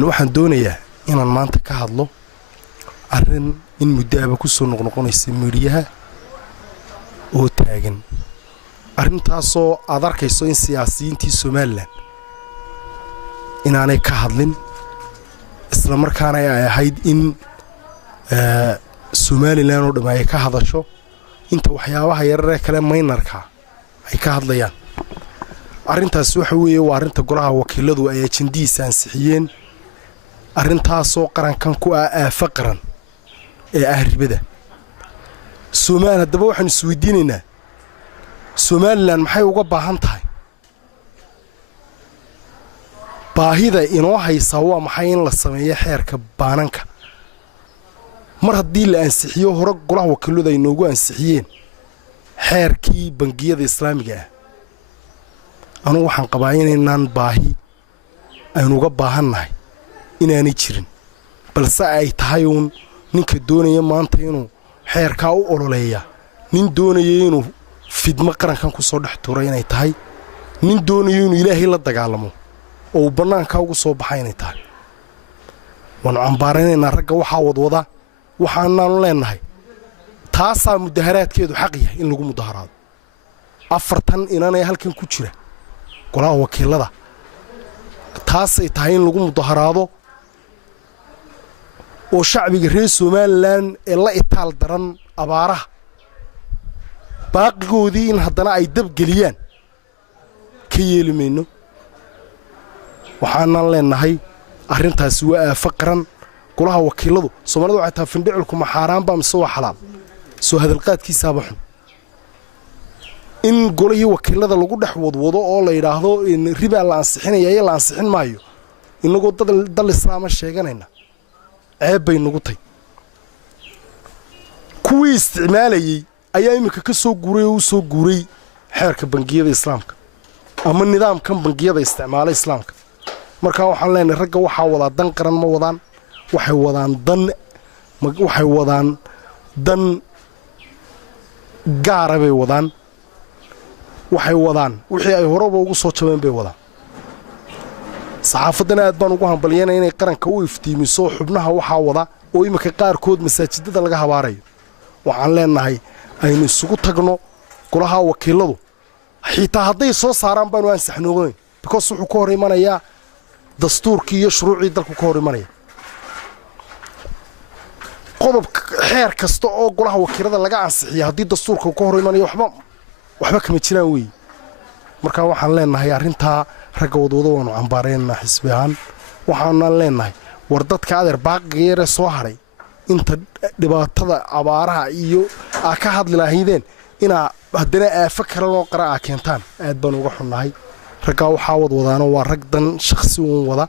waxaan doonayaa inaan maanta ka hadlo arrin in muddaaba ku soo noqnoqonaysa miidiyaha oo taagan arrintaasoo aad arkayso in siyaasiyiintii Soomaaliland inaanay ka hadlin isla markaana ay ahayd in Soomaaliland oo dhammaay ka hadasho inta waxyaabaha yaryar kale minorka ay ka hadlayaan arrintaas waxa weeye waa arrinta golaha wakiiladu ay ajandiisa ansixiyeen arrintaasoo qarankan ku faqran ee ribada Soomaaliland daba waxaan isweydiinaynaa Soomaaliland maxay uga baahan tahay baahida inoo haysa waa maxay in la sameeyo xeerka baananka mar haddii la ansixiyo hore golaha wakiiladu ay noogu ansixiyeen xeerkii Bangyada Islaamiga anu waxaan qabaa inaan baahi aynu uga baahannahay inaanay jirin balse ay tahay uun ninka doonaya maanta inuu xeerka u ololeeya nin doonaya inuu fidmo qarankan ku soo dhex tuuray inay tahay nin doonaya inuu Ilaahay la dagaalamo oo banaanka ugu soo baxay inay tahay waan cambaarayna ragga waxa wadwada waxaan leenahay taasaa mudaharaadkeedu xaq yahay in lagu mudaharaado afartan inanay halkan ku jira golaha wakiilada taasay tahay in lagu mudaharaado oo shacbiga reer Soomaaliland ee la itaal daran abaaraha baaqigoodii in haddana ay dab geliyaan ka yeelimayno waxaan leenahay arrintaas waa faqran golaha wakiiladu Soomaalidu waxay tahay findhicilku ma xaraam ba mise waa xalaal soo hadalqaadkiisa baxun in golihii wakiilada lagu dhex wadwado oo la yiraahdo in riba la ansixinayo la ansixin maayo inagoo dal islaam sheeganayna ceeb bay nagu tay kuwii isticmaalayay ayaa imika ka soo guuray xeerka Bangyada Islaamka ama nidaamkan Bangyada isticmaalay Islaamka marka waxaan leenahay ragga waxa wada dan qaran ma wadaan waxay wadaan dan gaar bay wadaan waxay wadaan wixii ay horeba ugu soo jabeen bay wadaan saxaafadana aad baan ugu hambalyeynaa inay qaranka u iftiimiso xubnaha waxa wada oo imika qaarkood masaajidada laga habaarayo waxaan leenahay aynu isugu tagno golaha wakiiladu xitaa hadday soo saaraan baan waan saxnoogayn because wuxuu ka hor imanayaa dastuurkii iyo shuruucii dalku ka hor imanaya qodob xeer kasta oo golaha wakiilada laga ansixiyo haddii dastuurka ka hor imanayo waxba kama jiraan weey marka waxaan leenahay arrinta ragga wadwada waanu cambaarayna xisbigaan waxaan leenahay war dadka adeer baaqigeera soo haray inta dhibaatada abaaraha iyo ka hadli lahaydeen ina haddana aafa kale loo qaraa keentaan aad baan uga xunnahay ragga waxa wadwadaana waa rag dan shakhsi uun wada